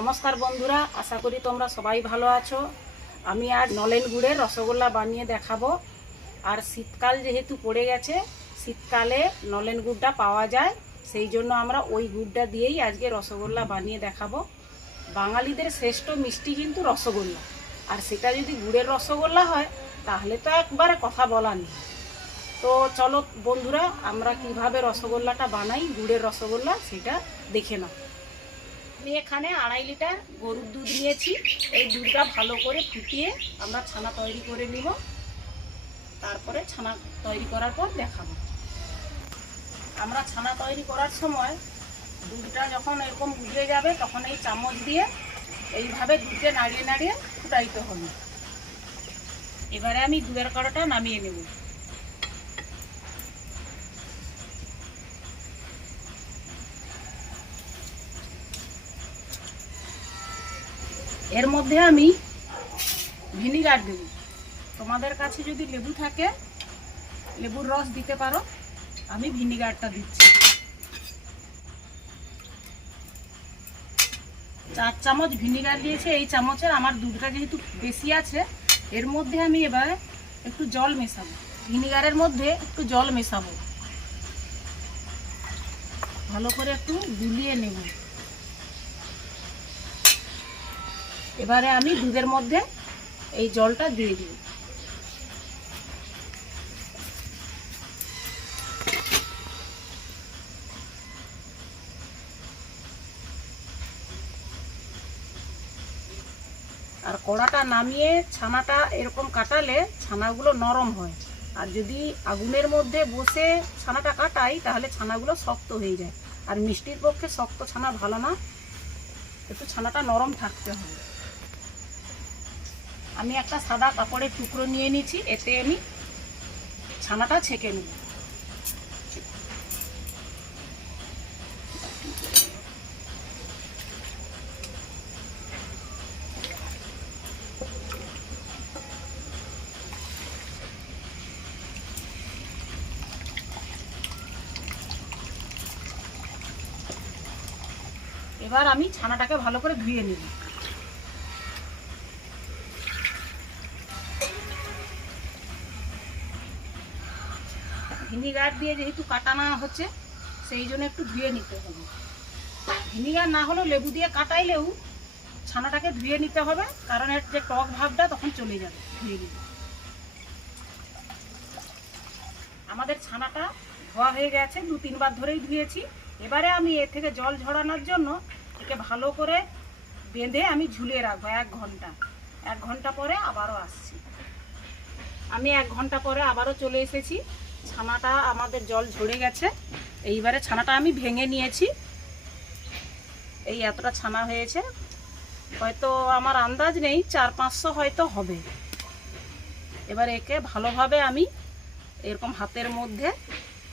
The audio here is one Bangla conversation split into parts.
নমস্কার বন্ধুরা, আশা করি তোমরা সবাই ভালো আছো। আমি আজ নলেন গুড়ের রসগোল্লা বানিয়ে দেখাবো। আর শীতকাল যেহেতু পড়ে গেছে, শীতকালে নলেন গুড়টা পাওয়া যায়, সেই জন্য আমরা ওই গুড়টা দিয়েই আজকে রসগোল্লা বানিয়ে দেখাবো। বাঙালিদের শ্রেষ্ঠ মিষ্টি কিন্তু রসগোল্লা, আর সেটা যদি গুড়ের রসগোল্লা হয় তাহলে তো একবারে কথা বলা নেই। তো চলো বন্ধুরা, আমরা কিভাবে রসগোল্লাটা বানাই, গুড়ের রসগোল্লা, সেটা দেখে নাও। আমি এখানে 2.5 লিটার গরুর দুধ নিয়েছি। এই দুধটা ভালো করে ফুটিয়ে আমরা ছানা তৈরি করে নিব। তারপরে ছানা তৈরি করার পর দেখাবো। আমরা ছানা তৈরি করার সময় দুধটা যখন এরকম উঠে যাবে তখন এই চামচ দিয়ে এইভাবে দুধে নাড়িয়ে নাড়িয়ে ফুটাইতে হবে। এবারে আমি দুধের কড়াটা নামিয়ে নেব। এর মধ্যে আমি ভিনিগার দেব। তোমাদের কাছে যদি লেবু থাকে লেবুর রস দিতে পারো, আমি ভিনিগারটা দিচ্ছি। 4 চামচ ভিনিগার দিয়েছে। এই চামচের আমার দুধটা যেহেতু বেশি আছে, এর মধ্যে আমি এবার একটু জল মেশাবো। ভিনিগারের মধ্যে একটু জল মেশাবো, ভালো করে একটু গুলিয়ে নেব। এবারে আমি দুধের মধ্যে এই জলটা দিয়ে দিব। আর কড়াটা নামিয়ে ছানাটা এরকম কাটালে ছানাগুলো নরম হয়, আর যদি আগুনের মধ্যে বসে ছানাটা কাটাই তাহলে ছানাগুলো শক্ত হয়ে যায়। আর মিষ্টির পক্ষে শক্ত ছানা ভালো না, একটু ছানাটা নরম থাকতে হবে। আমি একটা সাদা কাপড়ের টুকরো নিয়ে নিয়েছি, এতে আমি ছানাটা ছেঁকে নেব। এবার আমি ছানাটাকে ভালো করে ধুয়ে নেব। ভিনিগার দিয়ে যেহেতু কাটানো হচ্ছে, সেই জন্য একটু ধুয়ে নিতে হবে। ভিনিগার না হলেও লেবু দিয়ে কাটাইলেও ছানাটাকে ধুয়ে নিতে হবে, কারণ এর যে টক ভাবটা তখন চলে যাবে ধুয়ে নিলে। আমাদের ছানাটা ধোয়া হয়ে গেছে, 2-3 বার ধরেই ধুয়েছি। এবারে আমি এর থেকে জল ঝরানোর জন্য একে ভালো করে বেঁধে আমি ঝুলিয়ে রাখবো 1 ঘন্টা। 1 ঘন্টা পরে আবারও আসছি। আমি 1 ঘন্টা পরে আবারও চলে এসেছি। ছানাটা আমাদের জল ঝরে গেছে। এইবারে ছানাটা আমি ভেঙে নিয়েছি। এই এতটা ছানা হয়েছে, হয়তো আমার আন্দাজ নেই 400-500 হয়তো হবে। এবার একে ভালোভাবে আমি এরকম হাতের মধ্যে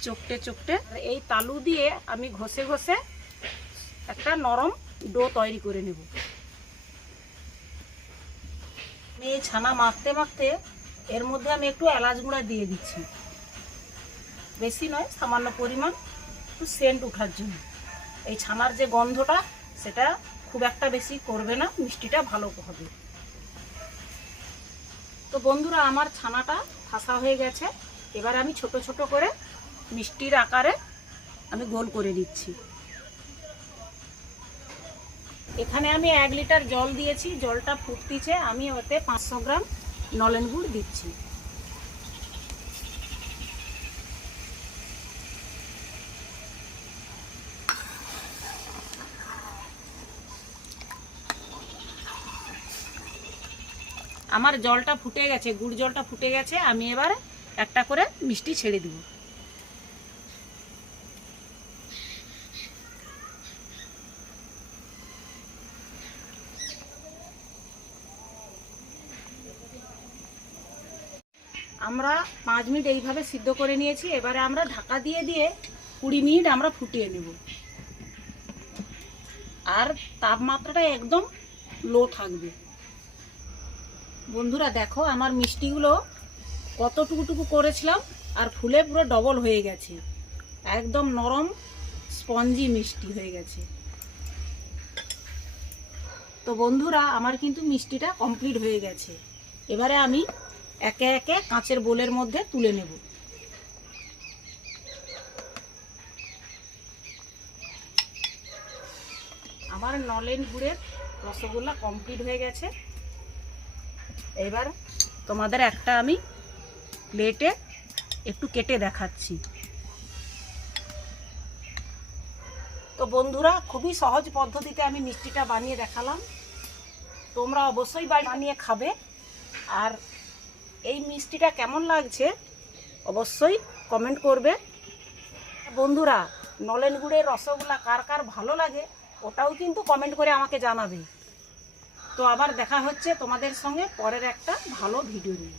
চকটে চকটে এই তালু দিয়ে আমি ঘষে ঘষে একটা নরম ডো তৈরি করে নেব। আমি এই ছানা মাখতে মাখতে এর মধ্যে আমি একটু এলাচ গুঁড়া দিয়ে দিচ্ছি, বেশি নয়, সামান্য পরিমাণ, একটু সেন্ট ওঠার জন্য। এই ছানার যে গন্ধটা সেটা খুব একটা বেশি করবে না, মিষ্টিটা ভালো হবে। তো বন্ধুরা, আমার ছানাটা ঠাসা হয়ে গেছে। এবার আমি ছোট ছোট করে মিষ্টির আকারে আমি গোল করে দিচ্ছি। এখানে আমি 1 লিটার জল দিয়েছি, জলটা ফুটতিছে। আমি ওতে 500 গ্রাম নলেন গুড় দিচ্ছি। আমার জলটা ফুটে গেছে, গুড় জলটা ফুটে গেছে। আমি এবার একটা করে মিষ্টি ছেড়ে দিব। আমরা 5 মিনিট এইভাবে সিদ্ধ করে নিয়েছি। এবারে আমরা ঢাকা দিয়ে দিয়ে 20 মিনিট আমরা ফুটিয়ে নেব। আর তাপমাত্রাটা একদম লো থাকবে। বন্ধুরা দেখো, আমার মিষ্টিগুলো কতটুকু করেছিলাম আর ফুলে পুরো ডবল হয়ে গেছে, একদম নরম স্পঞ্জি মিষ্টি হয়ে গেছে। তো বন্ধুরা, আমার কিন্তু মিষ্টিটা কমপ্লিট হয়ে গেছে। এবারে আমি একে একে কাঁচের বোলের মধ্যে তুলে নেব। আমার নলেন গুড়ের রসগোল্লা কমপ্লিট হয়ে গেছে। এবার তোমাদের একটা আমি প্লেটে একটু কেটে দেখাচ্ছি। তো বন্ধুরা, খুবই সহজ পদ্ধতিতে আমি মিষ্টিটা বানিয়ে দেখালাম। তোমরা অবশ্যই বানিয়ে খাবে। আর এই মিষ্টিটা কেমন লাগছে অবশ্যই কমেন্ট করবে। বন্ধুরা, নলেন গুড়ের রসগোল্লা কার কার ভালো লাগে ওটাও কিন্তু কমেন্ট করে আমাকে জানাবে। তো আবার দেখা হচ্ছে তোমাদের সঙ্গে পরের একটা ভালো ভিডিও নিয়ে।